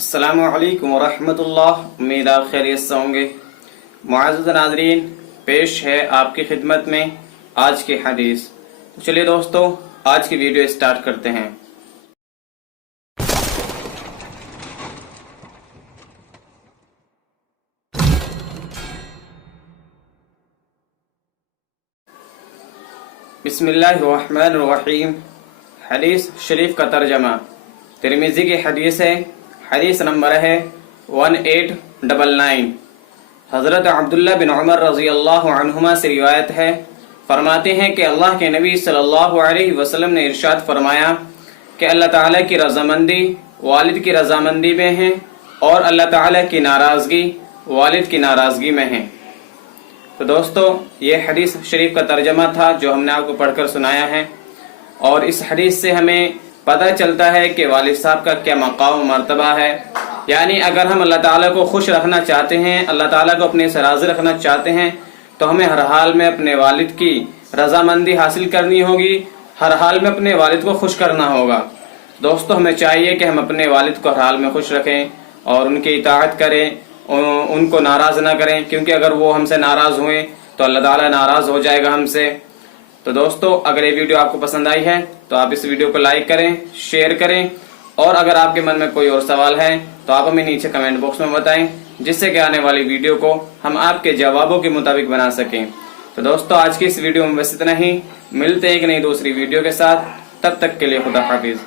अस्सलामु अलैकुम वरहमतुल्लाह। उम्मीद आप खैरियत से होंगे। मुअज़्ज़ज़ नाज़रीन, पेश है आपकी खिदमत में आज की हदीस। तो चलिए दोस्तों, आज की वीडियो स्टार्ट करते हैं। बिस्मिल्लाहिर्रहमानिर्रहीम। हदीस शरीफ का तर्जमा तिरमिज़ी की हदीस है। हदीस नंबर है 1899। हज़रत अब्दुल्ला बिन उमर रज़ी अल्लाह अन्हुमा से रिवायत है। फरमाते हैं कि अल्लाह के नबी सल्लल्लाहु अलैहि वसल्लम ने इरशाद फरमाया कि अल्लाह ताला की रज़ामंदी वालिद की रज़ामंदी में है और अल्लाह ताला की नाराज़गी वालिद की नाराज़गी में है। तो दोस्तों, ये हदीस शरीफ का तर्जमा था जो हमने आपको पढ़कर सुनाया है। और इस हदीस से हमें पता चलता है कि वालिद साहब का क्या मकाम मर्तबा है। यानी अगर हम अल्लाह ताला को खुश रखना चाहते हैं, अल्लाह ताला को अपने से राज़ी रखना चाहते हैं, तो हमें हर हाल में अपने वालिद की रज़ामंदी हासिल करनी होगी, हर हाल में अपने वालिद को खुश करना होगा। दोस्तों, हमें चाहिए कि हम अपने वालिद को हर हाल में खुश रखें और उनकी इताअत करें, उनको नाराज़ ना करें, क्योंकि अगर वो हमसे नाराज़ हुए तो अल्लाह ताला नाराज़ हो जाएगा हमसे। तो दोस्तों, अगर ये वीडियो आपको पसंद आई है तो आप इस वीडियो को लाइक करें, शेयर करें, और अगर आपके मन में कोई और सवाल है तो आप हमें नीचे कमेंट बॉक्स में बताएं, जिससे कि आने वाली वीडियो को हम आपके जवाबों के मुताबिक बना सकें। तो दोस्तों, आज की इस वीडियो में बस इतना ही। मिलते हैं एक नई दूसरी वीडियो के साथ। तब तक के लिए खुदा हाफिज।